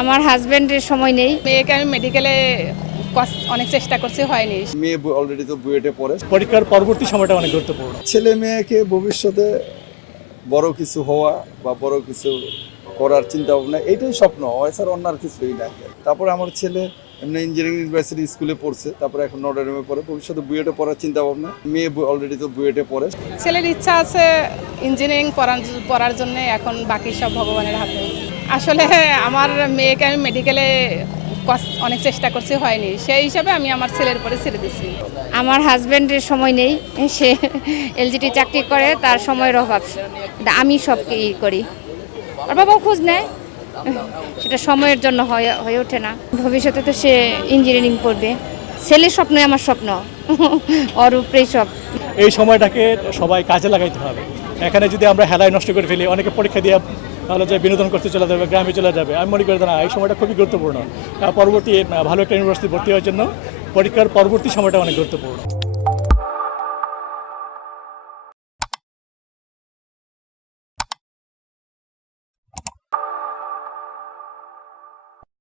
আমার হাজবেন্ডের সময় নেই। মেয়েকে আমি মেডিকেলে অনেক চেষ্টা করছি, হয়নি। মেয়ে অলরেডি তো বুয়েটে পড়ে। পরীক্ষার পরবর্তী সময়টা অনেক গুরুত্বপূর্ণ। ছেলে মেয়েকে ভবিষ্যতে বড় কিছু হওয়া বা বড় কিছু করার চিন্তা ভাবনা, এটাই স্বপ্ন, এছাড়া অন্য আর কিছুই না। তারপরে আমার ছেলে এমনি ইঞ্জিনিয়ারিং ইউনিভার্সিটি স্কুলে পড়ছে, তারপরে এখন নটরডেমে পড়ে, ভবিষ্যতে বুয়েটে পড়ার চিন্তা ভাবনা। মেয়ে অলরেডি তো বুয়েটে পড়ে। ছেলের ইচ্ছা আছে ইঞ্জিনিয়ারিং পড়ার জন্য, এখন বাকি সব ভগবানের হাতে। আসলে আমার মেয়েকে আমি মেডিকেলে অনেক চেষ্টা করছি, হয়নি। সেই হিসাবে আমি আমার ছেলের উপরে ছেড়ে দিছি। আমার হাজবেন্ডের সময় নেই, সে এলজিটি চাকরি করে, তার সময়ের অভাব। আমি সব করি, আর বাবাও খোঁজ নেয়, সেটা সময়ের জন্য হয়ে ওঠে না। ভবিষ্যতে তো সে ইঞ্জিনিয়ারিং পড়বে। ছেলের স্বপ্নই আমার স্বপ্ন, ওর উপরেই সব। এই সময়টাকে সবাই কাজে লাগাইতে হবে। এখানে যদি আমরা হেলায় নষ্ট করে ফেলি, অনেকে পরীক্ষা দিয়ে তাহলে যে বিনোদন করতে চলে যাবে, গ্রামে চলে যাবে, আমি মনে করি না, এই সময়টা খুবই গুরুত্বপূর্ণ। পরবর্তী ভালো একটা ইউনিভার্সিটি ভর্তি হওয়ার জন্য পরীক্ষার পরবর্তী সময়টা অনেক গুরুত্বপূর্ণ।